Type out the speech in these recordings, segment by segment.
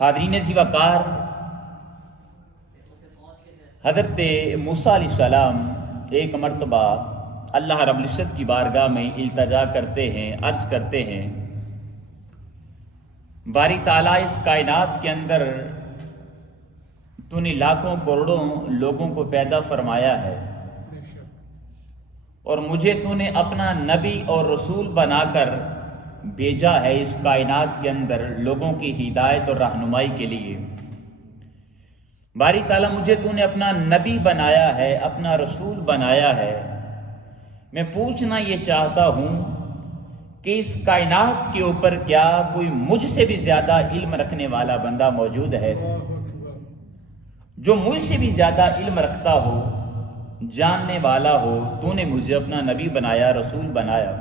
حاضرین وقار، حضرت موسیٰ علیہ السلام ایک مرتبہ اللہ رب العزت کی بارگاہ میں التجا کرتے ہیں، عرض کرتے ہیں، باری تعالیٰ اس کائنات کے اندر تو نے لاکھوں کروڑوں لوگوں کو پیدا فرمایا ہے اور مجھے تو نے اپنا نبی اور رسول بنا کر بھیجا ہے اس کائنات کے اندر لوگوں کی ہدایت اور رہنمائی کے لیے۔ باری تعالیٰ مجھے تو نے اپنا نبی بنایا ہے، اپنا رسول بنایا ہے۔ میں پوچھنا یہ چاہتا ہوں کہ اس کائنات کے اوپر کیا کوئی مجھ سے بھی زیادہ علم رکھنے والا بندہ موجود ہے؟ جو مجھ سے بھی زیادہ علم رکھتا ہو، جاننے والا ہو، تو نے مجھے اپنا نبی بنایا، رسول بنایا۔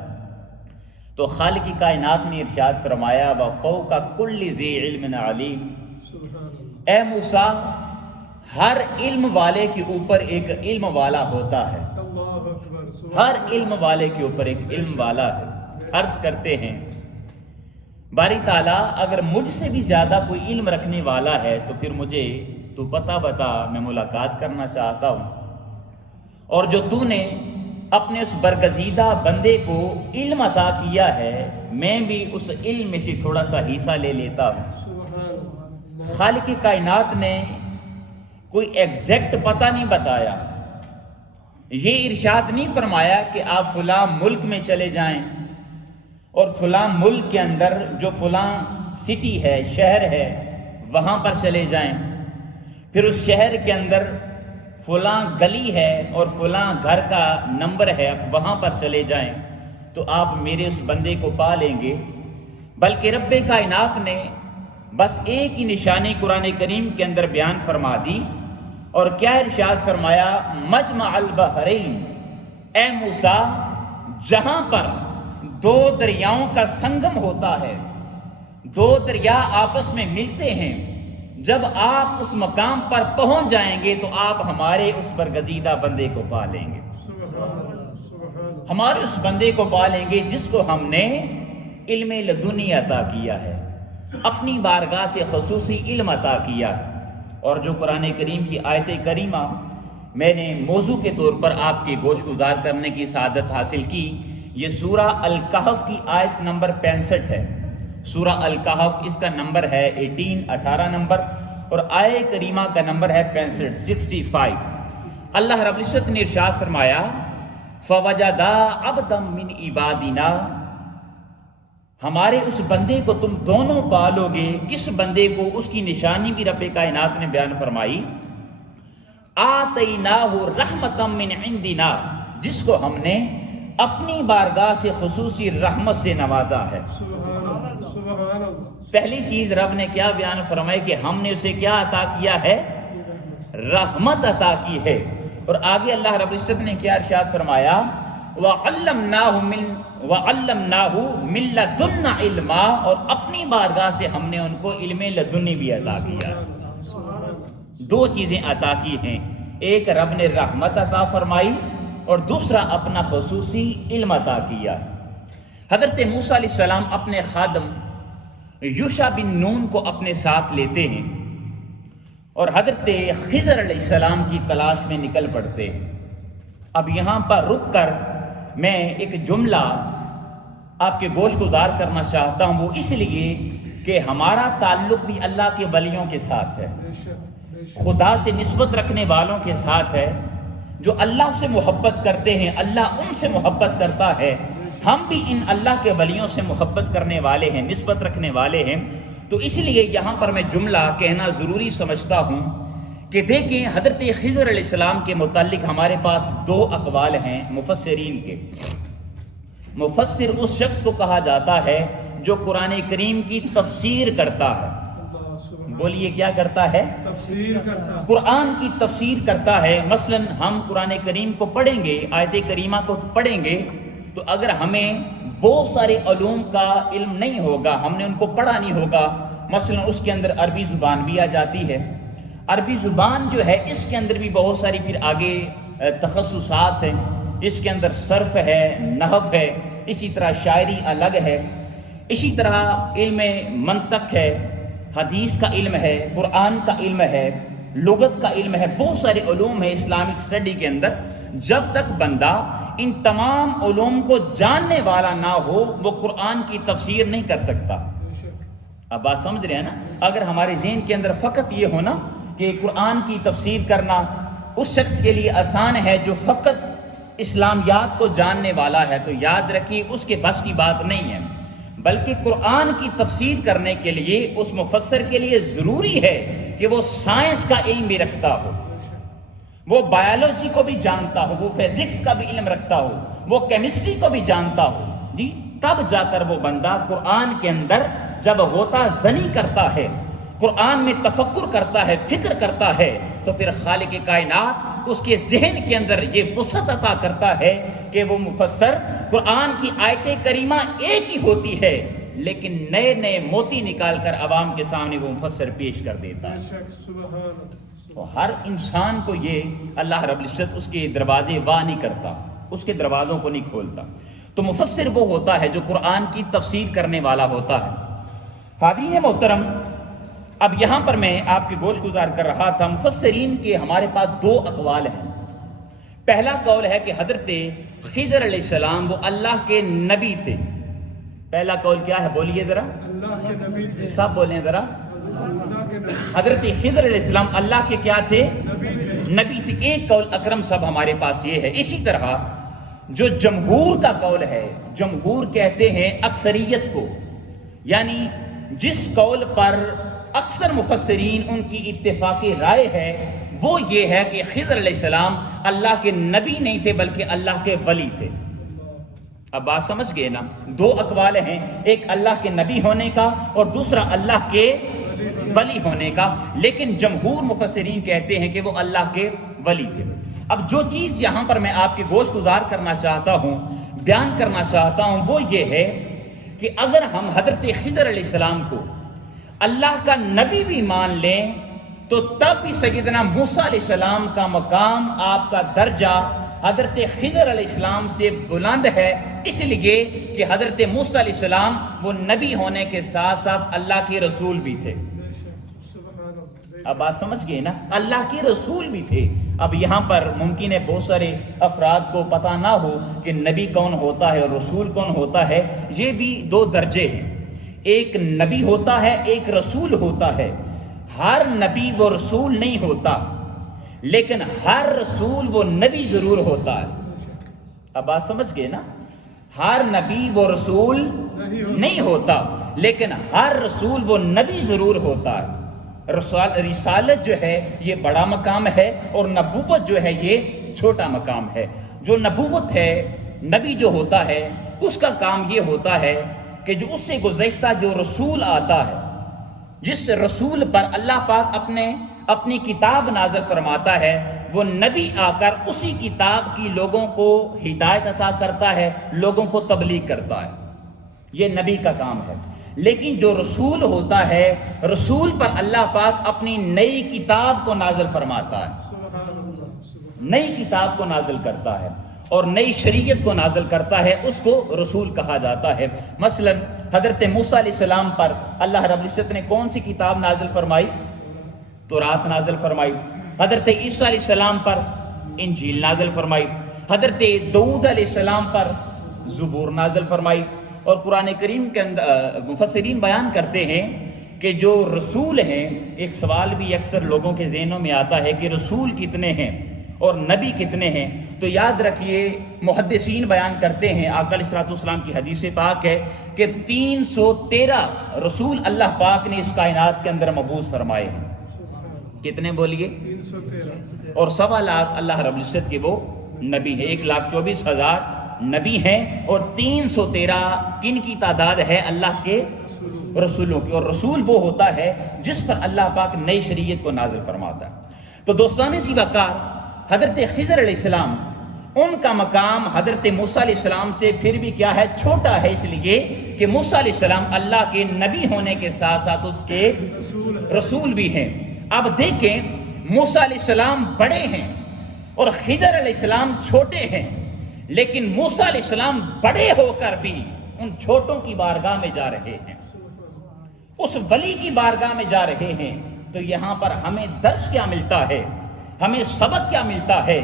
تو خالق کائنات نے ارشاد فرمایا، وَفَوْقَ كُلِّ ذِي عِلْمٍ عَلِيمٍ، اے موسیٰ، ہر علم والے کے اوپر ایک علم والا ہوتا ہے، ہر علم والے کے اوپر ایک علم والا ہے۔ عرض کرتے ہیں، باری تعالیٰ اگر مجھ سے بھی زیادہ کوئی علم رکھنے والا ہے تو پھر مجھے تو پتہ بتا، میں ملاقات کرنا چاہتا ہوں، اور جو تو نے اپنے اس برگزیدہ بندے کو علم عطا کیا ہے، میں بھی اس علم میں سے تھوڑا سا حصہ لے لیتا ہوں۔ خالق کائنات نے کوئی ایگزیکٹ پتہ نہیں بتایا، یہ ارشاد نہیں فرمایا کہ آپ فلاں ملک میں چلے جائیں اور فلاں ملک کے اندر جو فلاں سٹی ہے، شہر ہے، وہاں پر چلے جائیں، پھر اس شہر کے اندر فلاں گلی ہے اور فلاں گھر کا نمبر ہے، وہاں پر چلے جائیں تو آپ میرے اس بندے کو پا لیں گے۔ بلکہ رب کائنات نے بس ایک ہی نشانی قرآن کریم کے اندر بیان فرما دی، اور کیا ارشاد فرمایا، مجمع البحرین، اے موسیٰ، جہاں پر دو دریاؤں کا سنگم ہوتا ہے، دو دریا آپس میں ملتے ہیں، جب آپ اس مقام پر پہنچ جائیں گے تو آپ ہمارے اس برگزیدہ بندے کو پا لیں گے، ہمارے اس بندے کو پا لیں گے جس کو ہم نے علم لدنی عطا کیا ہے، اپنی بارگاہ سے خصوصی علم عطا کیا ہے۔ اور جو قرآن کریم کی آیت کریمہ میں نے موضوع کے طور پر آپ کے گوش گزار کرنے کی سعادت حاصل کی، یہ سورہ الکہف کی آیت نمبر 65 ہے۔ سورہ الکہف، اس کا نمبر ہے 18 نمبر، اور آیت کریمہ کا نمبر ہے 65۔ اللہ رب العزت نے ارشاد فرمایا، فَوَجَدَا عَبْدًا مِّنْ عِبَادِنَا، ہمارے اس بندے کو تم دونوں پالو گے۔ کس بندے کو؟ اس کی نشانی بھی رب کائنات نے بیان فرمائی، آتَيْنَاهُ رَحْمَةً مِّنْ عِنْدِنَا، جس کو ہم نے اپنی بارگاہ سے خصوصی رحمت سے نوازا ہے۔ پہلی چیز رب نے کیا بیان فرمائی کہ ہم نے اسے کیا عطا کیا ہے؟ رحمت عطا کی ہے۔ اور آگے اللہ رب العزت نے کیا ارشاد فرمایا، وَعَلَّمْنَاهُ مِن لَّدُنَّا عِلْمًا، اور اپنی بارگاہ سے ہم نے ان کو علم لدنی بھی عطا کیا۔ دو چیزیں عطا کی ہیں، ایک رب نے رحمت عطا فرمائی اور دوسرا اپنا خصوصی علم عطا کیا۔ حضرت موسیٰ علیہ السلام اپنے خادم یوشع بن نون کو اپنے ساتھ لیتے ہیں اور حضرت خضر علیہ السلام کی تلاش میں نکل پڑتے ہیں۔ اب یہاں پر رک کر میں ایک جملہ آپ کے گوش گزار کرنا چاہتا ہوں، وہ اس لیے کہ ہمارا تعلق بھی اللہ کے ولیوں کے ساتھ ہے، خدا سے نسبت رکھنے والوں کے ساتھ ہے، جو اللہ سے محبت کرتے ہیں، اللہ ان سے محبت کرتا ہے، ہم بھی ان اللہ کے ولیوں سے محبت کرنے والے ہیں، نسبت رکھنے والے ہیں۔ تو اس لیے یہاں پر میں جملہ کہنا ضروری سمجھتا ہوں کہ دیکھیں، حضرت خضر علیہ السلام کے متعلق ہمارے پاس دو اقوال ہیں مفسرین کے۔ مفسر اس شخص کو کہا جاتا ہے جو قرآن کریم کی تفسیر کرتا ہے۔ بولیے کیا کرتا ہے؟ تفسیر کرتا ہے، قرآن کی تفسیر کرتا ہے۔ مثلا ہم قرآن کریم کو پڑھیں گے، آیت کریمہ کو پڑھیں گے، تو اگر ہمیں بہت سارے علوم کا علم نہیں ہوگا، ہم نے ان کو پڑھا نہیں ہوگا، مثلا اس کے اندر عربی زبان بھی آ جاتی ہے، عربی زبان جو ہے اس کے اندر بھی بہت ساری پھر آگے تخصصات ہیں، اس کے اندر صرف ہے، نحو ہے، اسی طرح شاعری الگ ہے، اسی طرح علم منطق ہے، حدیث کا علم ہے، قرآن کا علم ہے، لغت کا علم ہے، بہت سارے علوم ہیں اسلامک اسٹڈی کے اندر. جب تک بندہ ان تمام علوم کو جاننے والا نہ ہو وہ قرآن کی تفسیر نہیں کر سکتا. اب بات سمجھ رہے ہیں نا؟ اگر ہمارے ذہن کے اندر فقط یہ ہونا کہ قرآن کی تفسیر کرنا اس شخص کے لیے آسان ہے جو فقط اسلامیات کو جاننے والا ہے، تو یاد رکھیے اس کے بس کی بات نہیں ہے. بلکہ قرآن کی تفسیر کرنے کے لیے اس مفسر کے لیے ضروری ہے کہ وہ سائنس کا علم بھی رکھتا ہو، وہ بایولوجی کو بھی جانتا ہو، وہ فزکس کا بھی علم رکھتا ہو، وہ کیمسٹری کو بھی جانتا ہو جی. تب جا کر وہ بندہ قرآن کے اندر جب غوطہ زنی کرتا ہے، قرآن میں تفکر کرتا ہے، فکر کرتا ہے، تو پھر خالق کائنات اس کے ذہن کے اندر یہ وسعت عطا کرتا ہے کہ وہ مفسر قرآن کی آیت کریمہ ایک ہی ہوتی ہے لیکن نئے نئے موتی نکال کر عوام کے سامنے وہ مفسر پیش کر دیتا ہے. تو ہر انسان کو یہ اللہ رب العزت اس کے دروازے وا نہیں کرتا، اس کے دروازوں کو نہیں کھولتا. تو مفسر وہ ہوتا ہے جو قرآن کی تفسیر کرنے والا ہوتا ہے. حاضرین محترم، اب یہاں پر میں آپ کی گوش گزار کر رہا تھا، مفسرین کے ہمارے پاس دو اقوال ہیں. پہلا قول ہے کہ حضرت خضر علیہ السلام وہ اللہ کے نبی تھے. پہلا قول کیا ہے؟ بولیے ذرا، اللہ کے نبی تھے. سب بولیں ذرا. اللہ کے نبی حضرت خضر علیہ السلام اللہ کے کیا تھے؟ نبی تھے. ایک قول اکرم صاحب ہمارے پاس یہ ہے. اسی طرح جو جمہور کا قول ہے، جمہور کہتے ہیں اکثریت کو، یعنی جس قول پر اکثر مفسرین ان کی اتفاقی رائے ہے وہ یہ ہے کہ خضر علیہ السلام اللہ کے نبی نہیں تھے بلکہ اللہ کے ولی تھے. اب بات سمجھ گئے نا؟ دو اقوال ہیں، ایک اللہ کے نبی ہونے کا اور دوسرا اللہ کے ولی ہونے کا. لیکن جمہور مفسرین کہتے ہیں کہ وہ اللہ کے ولی تھے. اب جو چیز یہاں پر میں آپ کی گوش گزار کرنا چاہتا ہوں، بیان کرنا چاہتا ہوں، وہ یہ ہے کہ اگر ہم حضرت خضر علیہ السلام کو اللہ کا نبی بھی مان لیں تو تب بھی سیدنا موسیٰ علیہ السلام کا مقام، آپ کا درجہ حضرت خضر علیہ السلام سے بلند ہے، اس لیے کہ حضرت موسیٰ علیہ السلام وہ نبی ہونے کے ساتھ ساتھ اللہ کے رسول بھی تھے. اب بات سمجھ گئے نا؟ اللہ کے رسول بھی تھے. اب یہاں پر ممکن ہے بہت سارے افراد کو پتہ نہ ہو کہ نبی کون ہوتا ہے اور رسول کون ہوتا ہے. یہ بھی دو درجے ہیں، ایک نبی ہوتا ہے، ایک رسول ہوتا ہے. ہر نبی وہ رسول نہیں ہوتا لیکن ہر رسول وہ نبی ضرور ہوتا ہے. اب بات سمجھ گئے نا؟ ہر نبی وہ رسول نہیں ہوتا لیکن ہر رسول وہ نبی ضرور ہوتا ہے. رسالت جو ہے یہ بڑا مقام ہے اور نبوت جو ہے یہ چھوٹا مقام ہے. جو نبوت ہے، نبی جو ہوتا ہے اس کا کام یہ ہوتا ہے کہ جو اس سے گزشتہ جو رسول آتا ہے، جس رسول پر اللہ پاک اپنی کتاب نازل فرماتا ہے، وہ نبی آ کر اسی کتاب کی لوگوں کو ہدایت عطا کرتا ہے، لوگوں کو تبلیغ کرتا ہے. یہ نبی کا کام ہے. لیکن جو رسول ہوتا ہے، رسول پر اللہ پاک اپنی نئی کتاب کو نازل فرماتا ہے، نئی کتاب کو نازل کرتا ہے اور نئی شریعت کو نازل کرتا ہے، اس کو رسول کہا جاتا ہے. مثلا حضرت موسیٰ علیہ السلام پر اللہ رب العزت نے کون سی کتاب نازل فرمائی؟ تورات نازل فرمائی. حضرت عیسیٰ علیہ السلام پر انجیل نازل فرمائی. حضرت داؤد علیہ السلام پر زبور نازل فرمائی. اور قرآن کریم کے اندر مفسرین بیان کرتے ہیں کہ جو رسول ہیں، ایک سوال بھی اکثر لوگوں کے ذہنوں میں آتا ہے کہ رسول کتنے ہیں اور نبی کتنے ہیں. تو یاد رکھیے محدثین بیان کرتے ہیں، آقا علیہ الصلوۃ والسلام کی حدیث پاک ہے کہ 313 رسول اللہ پاک نے اس کائنات کے اندر مبعوث فرمائے ہیں. کتنے بولیے؟ 313. اور 1.25 لاکھ اللہ رب العزت کے وہ نبی ہیں. 1,24,000 نبی ہیں اور 313 کن کی تعداد ہے؟ اللہ کے رسولوں کی. اور رسول وہ ہوتا ہے جس پر اللہ پاک نئی شریعت کو نازل فرماتا ہے. تو دوستان سی وقار، حضرت خضر علیہ السلام، ان کا مقام حضرت موسیٰ علیہ السلام سے پھر بھی کیا ہے؟ چھوٹا ہے، اس لیے کہ موسیٰ علیہ السلام اللہ کے نبی ہونے کے ساتھ ساتھ اس کے رسول بھی ہیں. اب دیکھیں، موسیٰ علیہ السلام بڑے ہیں اور خضر علیہ السلام چھوٹے ہیں، لیکن موسیٰ علیہ السلام بڑے ہو کر بھی ان چھوٹوں کی بارگاہ میں جا رہے ہیں. اس ولی کی بارگاہ میں جا رہے ہیں، تو یہاں پر ہمیں درس کیا ملتا ہے، ہمیں سبق کیا ملتا ہے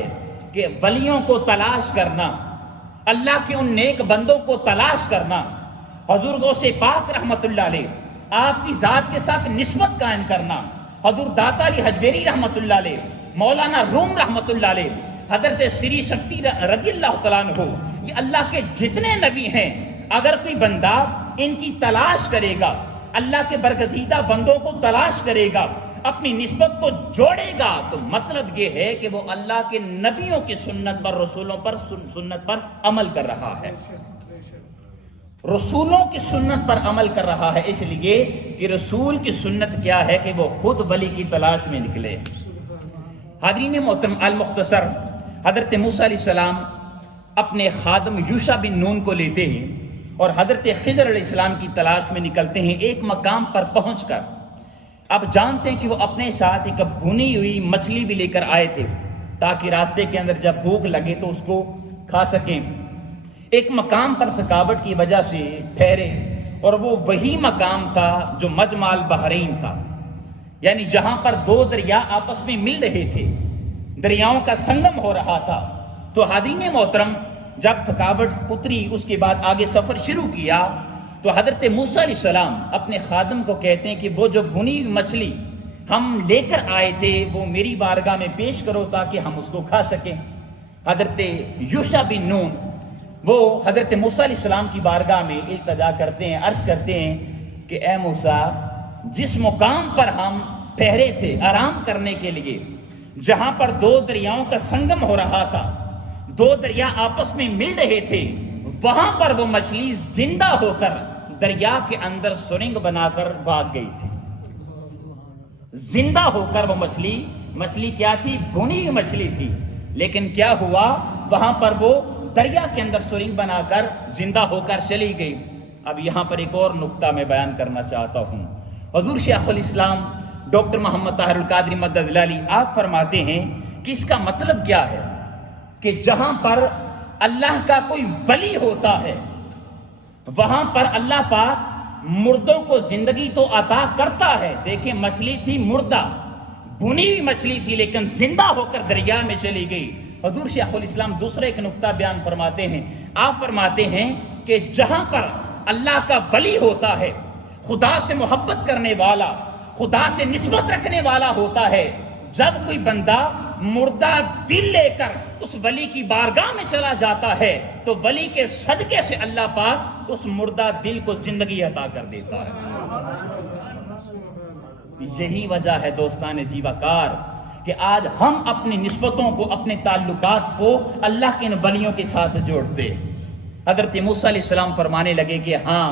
کہ ولیوں کو تلاش کرنا، اللہ کے ان نیک بندوں کو تلاش کرنا، حضور غوث پاک رحمت اللہ علیہ آپ کی ذات کے ساتھ نسبت قائم کرنا، حضور داتا علی حجویری رحمت اللہ علیہ، مولانا روم رحمت اللہ علیہ، حضرت سری شکتی رضی اللہ تعالیٰ عنہ، یہ اللہ کے جتنے نبی ہیں، اگر کوئی بندہ ان کی تلاش کرے گا، اللہ کے برگزیدہ بندوں کو تلاش کرے گا، اپنی نسبت کو جوڑے گا، تو مطلب یہ ہے کہ وہ اللہ کے نبیوں کی سنت پر، رسولوں پر، سنت پر عمل کر رہا ہے، رسولوں کی سنت پر عمل کر رہا ہے، اس لیے کہ رسول کی سنت کیا ہے کہ وہ خود ولی کی تلاش میں نکلے۔ حاضرین محترم، المختصر حضرت موسیٰ علیہ السلام اپنے خادم یوشع بن نون کو لیتے ہیں اور حضرت خضر علیہ السلام کی تلاش میں نکلتے ہیں۔ ایک مقام پر پہنچ کر اب جانتے ہیں کہ وہ اپنے ساتھ ایک بھنی ہوئی مچھلی بھی لے کر آئے تھے تاکہ راستے کے اندر جب بھوک لگے تو اس کو کھا سکیں۔ ایک مقام پر تھکاوٹ کی وجہ سے ٹھہرے، اور وہ وہی مقام تھا جو مجمع البحرین تھا، یعنی جہاں پر دو دریا آپس میں مل رہے تھے، دریاؤں کا سنگم ہو رہا تھا۔ تو حاضرین محترم، جب تھکاوٹ اتری اس کے بعد آگے سفر شروع کیا تو حضرت موسیٰ علیہ السلام اپنے خادم کو کہتے ہیں کہ وہ جو بھنی ہوئی مچھلی ہم لے کر آئے تھے وہ میری بارگاہ میں پیش کرو تاکہ ہم اس کو کھا سکیں۔ حضرت یوشع بن نون وہ حضرت موسیٰ علیہ السلام کی بارگاہ میں التجا کرتے ہیں، عرض کرتے ہیں کہ اے موسیٰ، جس مقام پر ہم ٹھہرے تھے آرام کرنے کے لیے، جہاں پر دو دریاؤں کا سنگم ہو رہا تھا، دو دریا آپس میں مل رہے تھے، وہاں پر وہ مچھلی زندہ ہو کر دریا کے اندر سرنگ بنا کر بھاگ گئی تھی۔ زندہ ہو کر وہ مچھلی کیا تھی؟ بھنی ہوئی مچھلی تھی، لیکن کیا ہوا، وہاں پر وہ دریا کے اندر سرنگ بنا کر زندہ ہو کر چلی گئی۔ اب یہاں پر ایک اور نقطہ میں بیان کرنا چاہتا ہوں۔ حضور شیخ الاسلام ڈاکٹر محمد طاہر القادری مدد اللہ علیہ آپ فرماتے ہیں کہ اس کا مطلب کیا ہے کہ جہاں پر اللہ کا کوئی ولی ہوتا ہے وہاں پر اللہ پاک مردوں کو زندگی تو عطا کرتا ہے۔ دیکھیں، مچھلی تھی مردہ، بھنی ہوئی مچھلی تھی، لیکن زندہ ہو کر دریا میں چلی گئی۔ حضور شیخ الاسلام دوسرا ایک نقطہ بیان فرماتے ہیں، آپ فرماتے ہیں کہ جہاں پر اللہ کا ولی ہوتا ہے، خدا سے محبت کرنے والا، خدا سے نسبت رکھنے والا ہوتا ہے، جب کوئی بندہ مردہ دل لے کر اس ولی کی بارگاہ میں چلا جاتا ہے تو ولی کے صدقے سے اللہ پاک اس مردہ دل کو زندگی عطا کر دیتا ہے۔ یہی وجہ ہے دوستان زیباکار کہ آج ہم اپنی نسبتوں کو، اپنے تعلقات کو اللہ کے ان ولیوں کے ساتھ جوڑتے۔ حضرت موسیٰ علیہ السلام فرمانے لگے کہ ہاں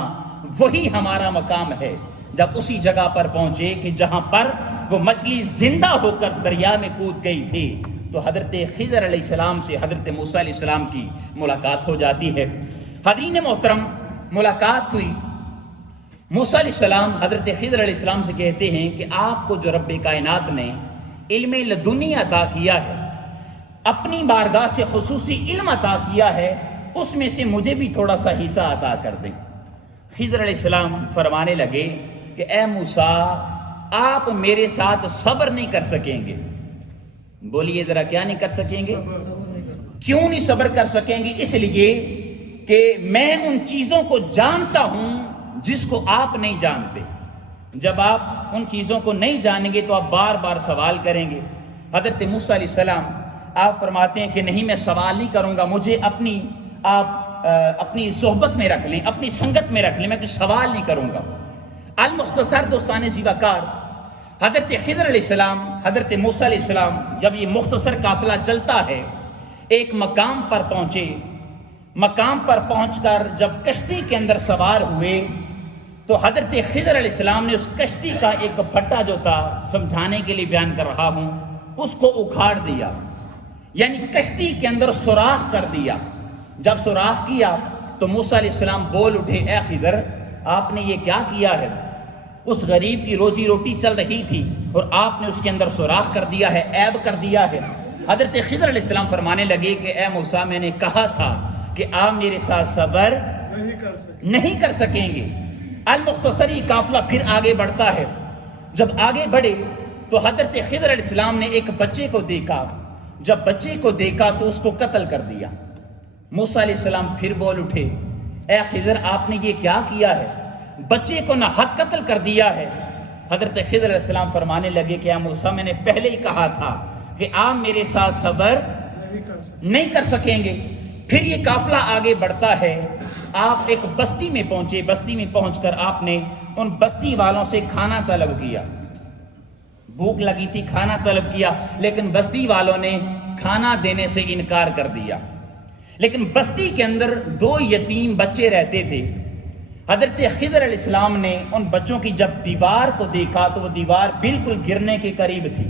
وہی ہمارا مقام ہے۔ جب اسی جگہ پر پہنچے کہ جہاں پر وہ مچھلی زندہ ہو کر دریا میں کود گئی تھی تو حضرت خضر علیہ السلام سے حضرت موسیٰ علیہ السلام کی ملاقات ہو جاتی ہے۔ حاضرین محترم، ملاقات ہوئی، موسیٰ علیہ السلام حضرت خضر علیہ السلام سے کہتے ہیں کہ آپ کو جو رب کائنات نے علم لدنی عطا کیا ہے، اپنی بارگاہ سے خصوصی علم عطا کیا ہے، اس میں سے مجھے بھی تھوڑا سا حصہ عطا کر دیں۔ خضر علیہ السلام فرمانے لگے کہ اے موسیٰ، آپ میرے ساتھ صبر نہیں کر سکیں گے۔ بولیے ذرا، کیا نہیں کر سکیں گے؟ کیوں نہیں صبر کر سکیں گے؟ اس لیے کہ میں ان چیزوں کو جانتا ہوں جس کو آپ نہیں جانتے۔ جب آپ ان چیزوں کو نہیں جانیں گے تو آپ بار بار سوال کریں گے۔ حضرت موسیٰ علیہ السلام آپ فرماتے ہیں کہ نہیں، میں سوال نہیں کروں گا، مجھے اپنی صحبت میں رکھ لیں، اپنی سنگت میں رکھ لیں، میں کوئی سوال نہیں کروں گا۔ المختصر دوستان زیباکار، حضرت خضر علیہ السلام، حضرت موسیٰ علیہ السلام جب یہ مختصر قافلہ چلتا ہے، ایک مقام پر پہنچے۔ مقام پر پہنچ کر جب کشتی کے اندر سوار ہوئے تو حضرت خضر علیہ السلام نے اس کشتی کا ایک پھٹا جو تھا، سمجھانے کے لیے بیان کر رہا ہوں، اس کو اکھاڑ دیا، یعنی کشتی کے اندر سوراخ کر دیا۔ جب سوراخ کیا تو موسیٰ علیہ السلام بول اٹھے، اے خضر، آپ نے یہ کیا کیا ہے؟ اس غریب کی روزی روٹی چل رہی تھی اور آپ نے اس کے اندر سوراخ کر دیا ہے، عیب کر دیا ہے۔ حضرت خضر علیہ السلام فرمانے لگے کہ اے موسیٰ، میں نے کہا تھا کہ آپ میرے ساتھ صبر نہیں کر سکیں گے، المختصری قافلہ پھر آگے بڑھتا ہے. جب آگے بڑھے تو حضرت خضر علیہ السلام نے ایک بچے کو دیکھا. جب بچے کو دیکھا تو اس کو قتل کر دیا. موسیٰ علیہ السلام پھر بول اٹھے, اے خضر آپ نے یہ کیا کیا ہے؟ بچے کو نہ حق قتل کر دیا ہے. حضرت خضر علیہ السلام فرمانے لگے کہ اے موسیٰ میں نے پہلے ہی کہا تھا کہ آپ میرے ساتھ صبر نہیں کر سکیں گے. پھر یہ قافلہ آگے بڑھتا ہے. آپ ایک بستی میں پہنچے. بستی میں پہنچ کر آپ نے ان بستی والوں سے کھانا طلب کیا. بھوک لگی تھی, کھانا طلب کیا, لیکن بستی والوں نے کھانا دینے سے انکار کر دیا. لیکن بستی کے اندر 2 یتیم بچے رہتے تھے. حضرت خضر علیہ السلام نے ان بچوں کی جب دیوار کو دیکھا تو وہ دیوار بالکل گرنے کے قریب تھی.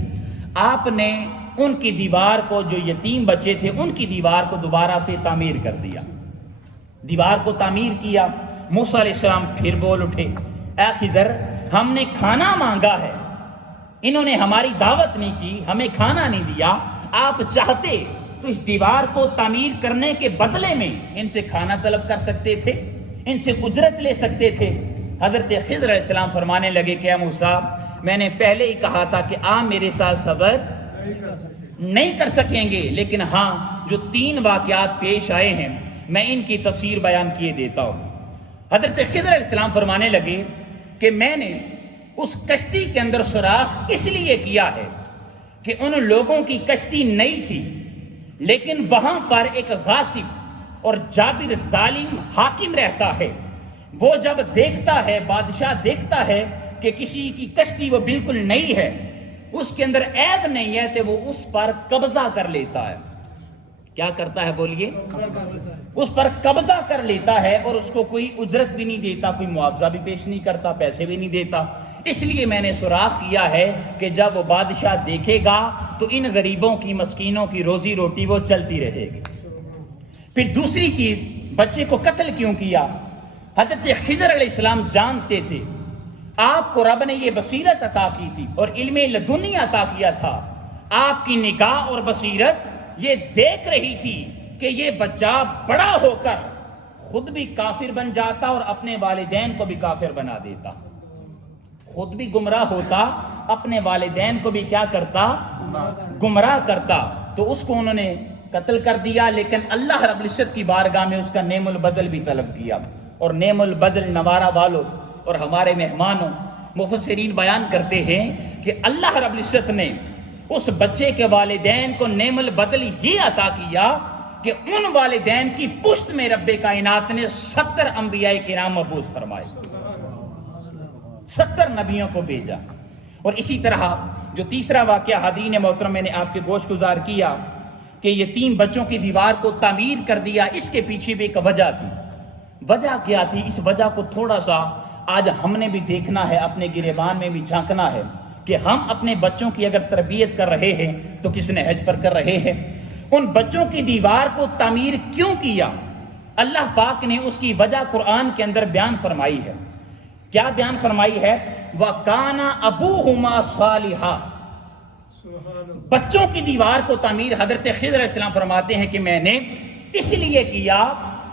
آپ نے ان کی دیوار کو, جو یتیم بچے تھے ان کی دیوار کو دوبارہ سے تعمیر کر دیا. دیوار کو تعمیر کیا. موسیٰ علیہ السلام پھر بول اٹھے, اے خضر ہم نے کھانا مانگا ہے, انہوں نے ہماری دعوت نہیں کی, ہمیں کھانا نہیں دیا. آپ چاہتے تو اس دیوار کو تعمیر کرنے کے بدلے میں ان سے کھانا طلب کر سکتے تھے, ان سے اجرت لے سکتے تھے. حضرت خضر علیہ السلام فرمانے لگے کہ اے موسیٰ میں نے پہلے ہی کہا تھا کہ آپ میرے ساتھ صبر نہیں کر سکیں گے, لیکن ہاں جو 3 واقعات پیش آئے ہیں میں ان کی تفسیر بیان کیے دیتا ہوں. حضرت خضر علیہ السلام فرمانے لگے کہ میں نے اس کشتی کے اندر سوراخ اس لیے کیا ہے کہ ان لوگوں کی کشتی نئی تھی, لیکن وہاں پر ایک غاصب اور جابر ظالم حاکم رہتا ہے. وہ جب دیکھتا ہے, بادشاہ دیکھتا ہے کہ کسی کی کشتی وہ بالکل نئی ہے, اس کے اندر عیب نہیں ہے, تو وہ اس پر قبضہ کر لیتا ہے. کیا کرتا ہے بولیے؟ اس پر قبضہ کر لیتا ہے اور اس کو کوئی اجرت بھی نہیں دیتا, کوئی معاوضہ بھی پیش نہیں کرتا, پیسے بھی نہیں دیتا. اس لیے میں نے سوراخ کیا ہے کہ جب وہ بادشاہ دیکھے گا تو ان غریبوں کی, مسکینوں کی روزی روٹی وہ چلتی رہے گی. پھر دوسری چیز, بچے کو قتل کیوں کیا؟ حضرت خضر علیہ السلام جانتے تھے آپ کو رب نے یہ بصیرت عطا کی تھی اور علم لدنی عطا کیا تھا. آپ کی نگاہ اور بصیرت یہ دیکھ رہی تھی کہ یہ بچہ بڑا ہو کر خود بھی کافر بن جاتا اور اپنے والدین کو بھی کافر بنا دیتا, خود بھی گمراہ ہوتا, اپنے والدین کو بھی کیا کرتا؟ گمراہ کرتا. تو اس کو انہوں نے قتل کر دیا. لیکن اللہ رب العزت کی بارگاہ میں اس کا نعم البدل بھی طلب کیا. اور نعم البدل نوارہ والوں اور ہمارے مہمانوں, مفسرین بیان کرتے ہیں کہ اللہ رب العزت نے اس بچے کے والدین کو نعم البدل یہ عطا کیا کہ ان والدین کی پشت میں رب کائنات نے 70 انبیاء کرام مبعوث فرمائے, 70 نبیوں کو بھیجا. اور اسی طرح جو تیسرا واقعہ حاضرین محترم میں نے آپ کے گوش گزار کیا کہ یتیم بچوں کی دیوار کو تعمیر کر دیا, اس کے پیچھے بھی ایک وجہ تھی. وجہ کیا تھی؟ اس وجہ کو تھوڑا سا آج ہم نے بھی دیکھنا ہے, اپنے گریبان میں بھی جھانکنا ہے کہ ہم اپنے بچوں کی اگر تربیت کر رہے ہیں تو کس نہج پر کر رہے ہیں. ان بچوں کی دیوار کو تعمیر کیوں کیا؟ اللہ پاک نے اس کی وجہ قرآن کے اندر بیان فرمائی ہے. کیا بیان فرمائی ہے؟ وَكَانَ أَبُوهُمَا صَالِحًا. بچوں کی دیوار کو تعمیر حضرت خضر علیہ السلام فرماتے ہیں کہ میں نے اس لیے کیا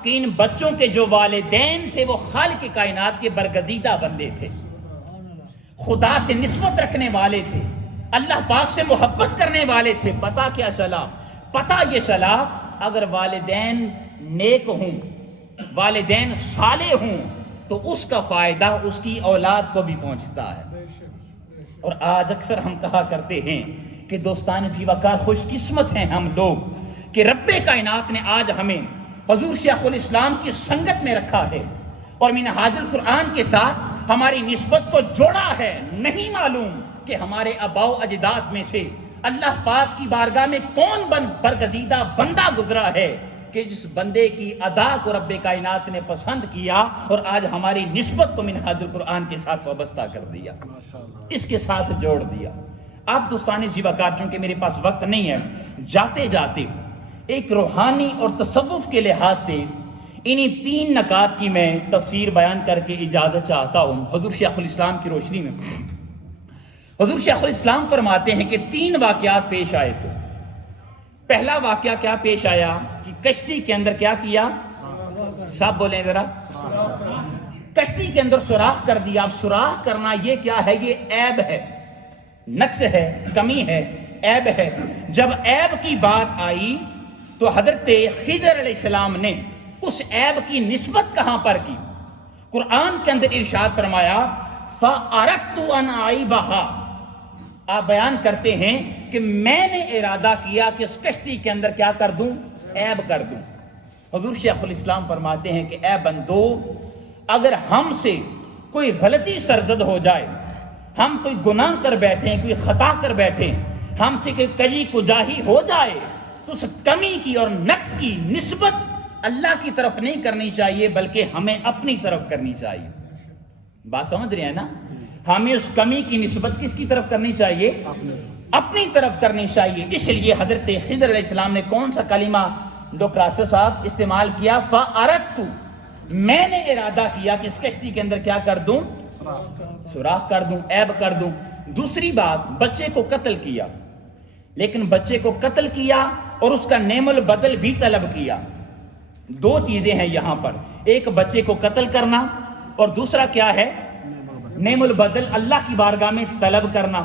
کہ ان بچوں کے جو والدین تھے وہ خالق کائنات کے برگزیدہ بندے تھے, خدا سے نسبت رکھنے والے تھے, اللہ پاک سے محبت کرنے والے تھے. پتہ کیا چلا؟ پتہ یہ چلا اگر والدین نیک ہوں, والدین صالح ہوں تو اس کا فائدہ اس کی اولاد کو بھی پہنچتا ہے. اور آج اکثر ہم کہا کرتے ہیں کہ دوستان زیوکار خوش قسمت ہیں ہم لوگ کہ رب کائنات نے آج ہمیں حضور شیخ الاسلام کی سنگت میں رکھا ہے اور منہاج القرآن کے ساتھ ہماری نسبت کو جوڑا ہے. نہیں معلوم کہ ہمارے آباء و اجداد میں سے اللہ پاک کی بارگاہ میں کون برگزیدہ بندہ گزرا ہے کہ جس بندے کی ادا کو رب کائنات نے پسند کیا اور آج ہماری نسبت کو منہاج القرآن کے ساتھ وابستہ کر دیا, اس کے ساتھ جوڑ دیا. آپ دوستان زیوکار, چونکہ میرے پاس وقت نہیں ہے, جاتے جاتے ایک روحانی اور تصوف کے لحاظ سے انہی 3 نکات کی میں تفسیر بیان کر کے اجازت چاہتا ہوں حضور شیخ الاسلام کی روشنی میں. حضور شیخ الاسلام فرماتے ہیں کہ 3 واقعات پیش آئے تھے. پہلا واقعہ کیا پیش آیا کہ کشتی کے اندر کیا کیا؟ سب بولیں ذرا. کشتی کے اندر سوراخ کر دیا. اب سوراخ کرنا یہ کیا ہے؟ یہ عیب ہے، نقص ہے، کمی ہے، عیب ہے. جب عیب کی بات آئی تو حضرت خضر علیہ السلام نے اس عیب کی نسبت کہاں پر کی؟ قرآن کے اندر ارشاد فرمایا فَأَرَدْتُ أَنْ أَعِيبَهَا. آپ بیان کرتے ہیں کہ میں نے ارادہ کیا کہ اس کشتی کے اندر کیا کر دوں؟ عیب کر دوں. حضور شیخ الاسلام فرماتے ہیں کہ اے بندو، اگر ہم سے کوئی غلطی سرزد ہو جائے، ہم کوئی گناہ کر بیٹھیں، کوئی خطا کر بیٹھیں، ہم سے کوئی کجی کجاہی ہو جائے، تو اس کمی کی اور نقص کی نسبت اللہ کی طرف نہیں کرنی چاہیے بلکہ ہمیں اپنی طرف کرنی چاہیے. بات سمجھ رہے ہیں نا؟ ہمیں اس کمی کی نسبت کس کی طرف کرنی چاہیے؟ اپنی طرف کرنی چاہیے. اس لیے حضرت خضر علیہ السلام نے کون سا کلمہ ڈاکٹر آصف صاحب استعمال کیا؟ فَأَرَدْتُ. میں نے ارادہ کیا کہ اس کشتی کے اندر کیا کر دوں؟ سوراخ کر دوں، عیب کر دوں. دوسری بات، بچے کو قتل کیا، لیکن بچے کو قتل کیا اور اس کا نعم البدل بھی طلب کیا. دو چیزیں ہیں یہاں پر، ایک بچے کو قتل کرنا اور دوسرا کیا ہے؟ نعم البدل اللہ کی بارگاہ میں طلب کرنا.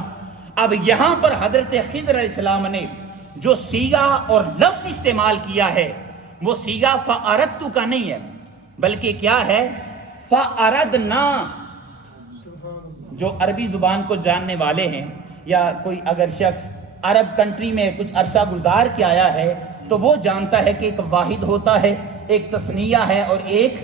اب یہاں پر حضرت خضر علیہ السلام نے جو سیغہ اور لفظ استعمال کیا ہے وہ سیغہ فَأَرَدْتُ کا نہیں ہے بلکہ کیا ہے؟ فَأَرَدْنَا. جو عربی زبان کو جاننے والے ہیں یا کوئی اگر شخص عرب کنٹری میں کچھ عرصہ گزار کے آیا ہے تو وہ جانتا ہے کہ ایک واحد ہوتا ہے، ایک تثنیہ ہے اور ایک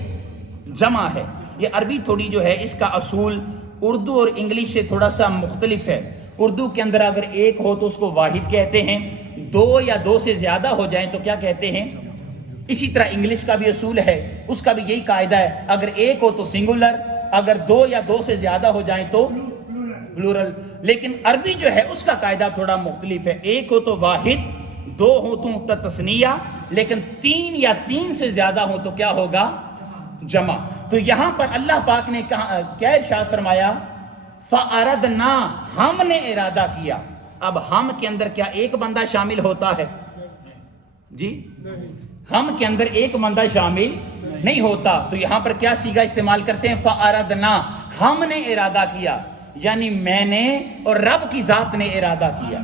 جمع ہے. یہ عربی تھوڑی جو ہے اس کا اصول اردو اور انگلش سے تھوڑا سا مختلف ہے. اردو کے اندر اگر ایک ہو تو اس کو واحد کہتے ہیں، دو یا دو سے زیادہ ہو جائیں تو کیا کہتے ہیں؟ اسی طرح انگلش کا بھی اصول ہے، اس کا بھی یہی قاعدہ ہے، اگر ایک ہو تو سنگولر، اگر دو یا دو سے زیادہ ہو جائیں تو پلورل. لیکن عربی جو ہے اس کا قاعدہ تھوڑا مختلف ہے، ایک ہو تو واحد، دو ہو تو تثنیہ، لیکن تین یا تین سے زیادہ ہو تو کیا ہوگا؟ جمع. تو یہاں پر اللہ پاک نے کیا ارشاد فرمایا؟ فَأَرَدْنَا. ہم نے ارادہ کیا. اب ہم کے اندر کیا ایک بندہ شامل ہوتا ہے؟ جی، ہم کے اندر ایک بندہ شامل نہیں ہوتا. تو یہاں پر کیا صیغہ استعمال کرتے ہیں؟ فَأَرَدْنَا. ہم نے ارادہ کیا، یعنی میں نے اور رب کی ذات نے ارادہ کیا.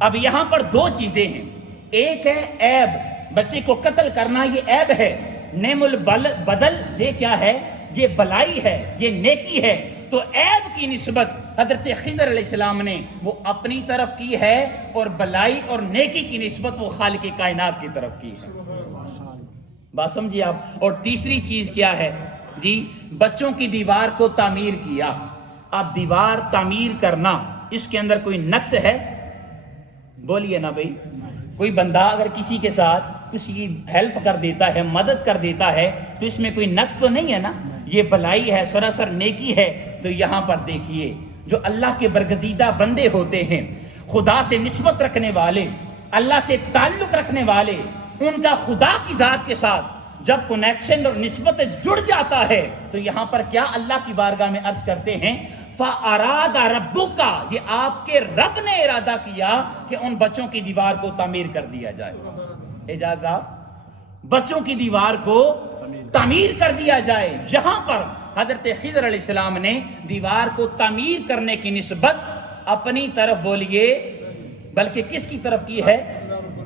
اب یہاں پر دو چیزیں ہیں، ایک ہے عیب، بچے کو قتل کرنا یہ عیب ہے. نعم البدل یہ کیا ہے؟ یہ بلائی ہے، یہ نیکی ہے. تو عیب کی نسبت حضرت خضر علیہ السلام نے وہ اپنی طرف کی ہے اور بلائی اور نیکی کی نسبت وہ خالق کائنات کی طرف کی ہے. بات سمجھیے آپ. اور تیسری چیز کیا ہے؟ جی، بچوں کی دیوار کو تعمیر کیا. اب دیوار تعمیر کرنا اس کے اندر کوئی نقص ہے؟ بولیے نا بھائی. کوئی بندہ اگر کسی کے ساتھ کسی کی ہیلپ کر دیتا ہے، مدد کر دیتا ہے تو اس میں کوئی نقص تو نہیں ہے نا، یہ بلائی ہے، سراسر نیکی ہے. تو یہاں پر دیکھیے جو اللہ کے برگزیدہ بندے ہوتے ہیں، خدا سے نسبت رکھنے والے، اللہ سے تعلق رکھنے والے، ان کا خدا کی ذات کے ساتھ جب کنیکشن اور نسبت جڑ جاتا ہے تو یہاں پر کیا اللہ کی بارگاہ میں عرض کرتے ہیں؟ فَأَرَادَ رَبُّكَ. یہ آپ کے رب نے ارادہ کیا کہ ان بچوں کی دیوار کو تعمیر کر دیا جائے. اعجاز آپ، بچوں کی دیوار کو تعمیر کر دیا جائے. یہاں پر حضرت خضر علیہ السلام نے دیوار کو تعمیر کرنے کی نسبت اپنی طرف بولیے بلکہ کس کی طرف کی ہے؟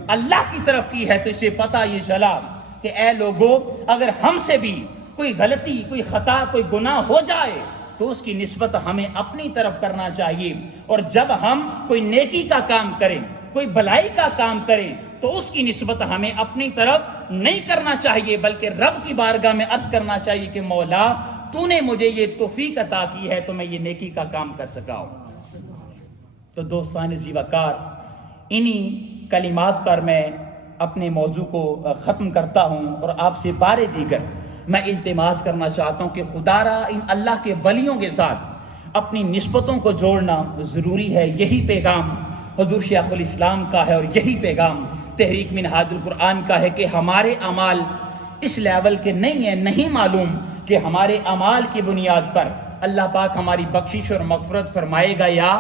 اللہ کی طرف کی ہے. تو اسے پتہ یہ چلا کہ اے لوگوں، اگر ہم سے بھی کوئی غلطی، کوئی خطا، کوئی گناہ ہو جائے تو اس کی نسبت ہمیں اپنی طرف کرنا چاہیے. اور جب ہم کوئی نیکی کا کام کریں، کوئی بھلائی کا کام کریں تو اس کی نسبت ہمیں اپنی طرف نہیں کرنا چاہیے بلکہ رب کی بارگاہ میں عرض کرنا چاہیے کہ مولا تو نے مجھے یہ توفیق عطا کی ہے تو میں یہ نیکی کا کام کر سکا ہوں. تو دوستان زیوکار، انہی کلمات پر میں اپنے موضوع کو ختم کرتا ہوں اور آپ سے بار دیگر میں التماس کرنا چاہتا ہوں کہ خدا را ان اللہ کے ولیوں کے ساتھ اپنی نسبتوں کو جوڑنا ضروری ہے. یہی پیغام حضور شیخ الاسلام کا ہے اور یہی پیغام تحریک منہاج القرآن کا ہے کہ ہمارے اعمال اس لیول کے نہیں ہیں. نہیں معلوم کہ ہمارے اعمال کی بنیاد پر اللہ پاک ہماری بخشش اور مغفرت فرمائے گا یا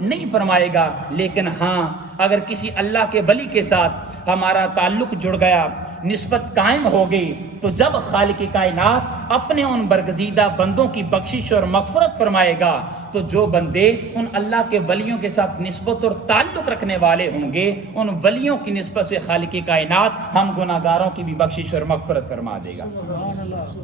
نہیں فرمائے گا. لیکن ہاں، اگر کسی اللہ کے ولی کے ساتھ ہمارا تعلق جڑ گیا، نسبت قائم ہو گئی، تو جب خالق کائنات اپنے ان برگزیدہ بندوں کی بخشش اور مغفرت فرمائے گا، تو جو بندے ان اللہ کے ولیوں کے ساتھ نسبت اور تعلق رکھنے والے ہوں گے، ان ولیوں کی نسبت سے خالق کائنات ہم گناہگاروں کی بھی بخشش اور مغفرت فرما دے گا۔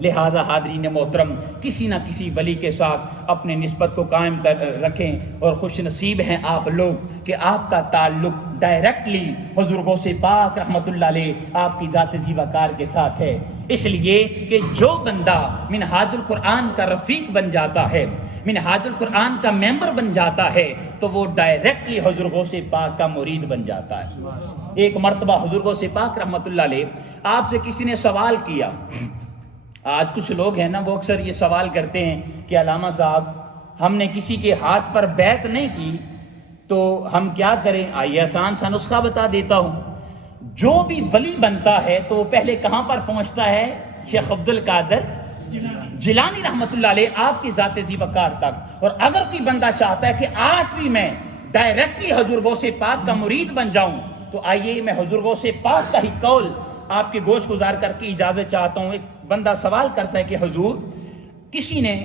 لہذا حاضرین محترم، کسی نہ کسی ولی کے ساتھ اپنے نسبت کو قائم رکھیں، اور خوش نصیب ہیں آپ لوگ کہ آپ کا تعلق ڈائریکٹلی حضور غوث پاک رحمت اللہ علیہ آپ کی ذات زی وقار کے ساتھ ہے۔ اس لیے کہ جو بندہ منہاج القرآن کا رفیق بن جاتا ہے، منہاج القرآن کا ممبر بن جاتا ہے، تو وہ ڈائریکٹلی حضور غوث پاک کا مرید بن جاتا ہے۔ ایک مرتبہ حضور غوث پاک رحمت اللہ علیہ آپ سے کسی نے سوال کیا۔ آج کچھ لوگ ہیں نا، وہ اکثر یہ سوال کرتے ہیں کہ علامہ صاحب، ہم نے کسی کے ہاتھ پر بیعت نہیں کی تو ہم کیا کریں؟ آئیے آسان سا نسخہ بتا دیتا ہوں۔ جو بھی ولی بنتا ہے تو وہ پہلے کہاں پر پہنچتا ہے؟ شیخ عبد القادر جیلانی رحمت اللہ علیہ آپ کی ذات زی وقار تک۔ اور اگر کوئی بندہ چاہتا ہے کہ آج بھی میں ڈائریکٹلی حضور غوث پاک کا مرید بن جاؤں، تو آئیے میں حضور غوث پاک کا ہی قول آپ کے گوش گزار کر کے اجازت چاہتا ہوں۔ ایک بندہ سوال کرتا ہے کہ حضور، کسی نے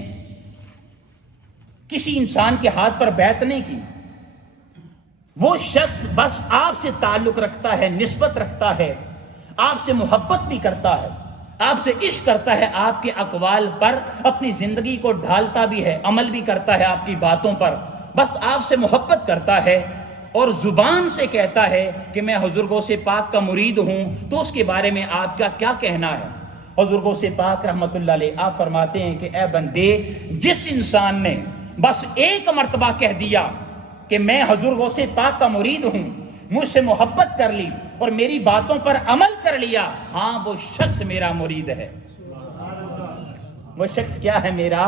کسی انسان کے ہاتھ پر بیعت نہیں کی، وہ شخص بس آپ سے تعلق رکھتا ہے، نسبت رکھتا ہے، آپ سے محبت بھی کرتا ہے، آپ سے عشق کرتا ہے، آپ کے اقوال پر اپنی زندگی کو ڈھالتا بھی ہے، عمل بھی کرتا ہے آپ کی باتوں پر، بس آپ سے محبت کرتا ہے اور زبان سے کہتا ہے کہ میں حضور غوث پاک کا مرید ہوں، تو اس کے بارے میں آپ کا کیا کہنا ہے؟ حضور غوث پاک رحمت اللہ علیہ آپ فرماتے ہیں کہ اے بندے، جس انسان نے بس ایک مرتبہ کہہ دیا کہ میں حضور غوث پاک کا مرید ہوں، مجھ سے محبت کر لی اور میری باتوں پر عمل کر لیا، ہاں وہ شخص میرا مرید ہے۔ وہ شخص کیا ہے؟ میرا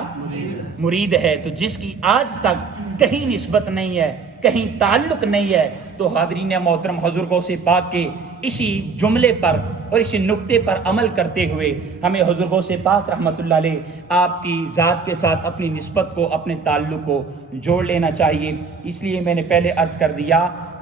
مرید ہے۔ تو جس کی آج تک کہیں نسبت نہیں ہے، کہیں تعلق نہیں ہے، تو حاضرین محترم، حضور غوث پاک کے اسی جملے پر اور اسی نقطے پر عمل کرتے ہوئے ہمیں حضور غوث پاک رحمت اللہ علیہ آپ کی ذات کے ساتھ اپنی نسبت کو، اپنے تعلق کو جوڑ لینا چاہیے۔ اس لیے میں نے پہلے عرض کر دیا کہ